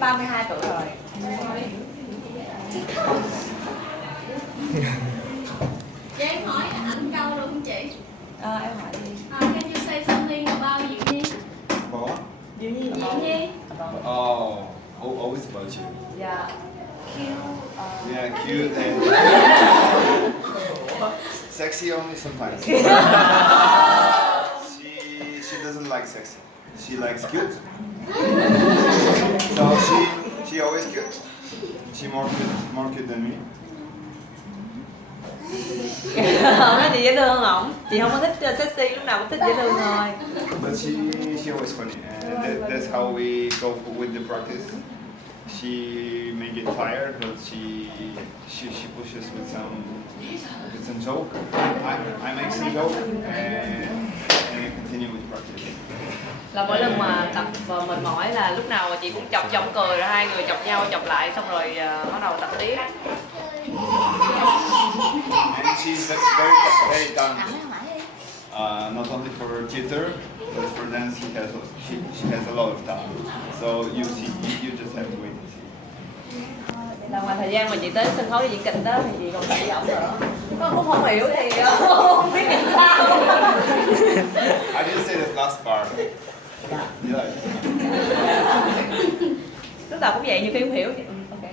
32 tuổi rồi. Chị em hỏi ảnh câu được không chị? Em hỏi đi. Can you say something about Diệu Nhi? What? Diệu Nhi. Diệu Nhi. Oh, always about you. Dạ. Cute. Yeah, cute and sexy only sometimes. She doesn't like sexy. She likes cute. So she always cute. She more cute than me. Nói chị dễ thương hơn ổng. Chị không có thích sexy, lúc nào cũng thích dễ thương thôi. But she always funny, and that's how we go with the practice. She may get tired, but she pushes with some joke. I make some joke, and we continue with practice. Là mỗi lần mà tập mệt mỏi là lúc nào chị cũng chọc cười, rồi hai người chọc nhau chọc lại xong rồi bắt đầu tập tiếp. And she's very talented. Not only for theater, but for dance, she has a lot of talent. So you just have to wait and see. Là ngoài thời gian mà chị tới sân khấu để diễn kịch đó thì chị còn tập với ổng nữa. Có cũng không hiểu thì không biết làm sao. I didn't say the last part. Yeah. Lúc nào cũng vậy, nhiều khi không hiểu. Ok.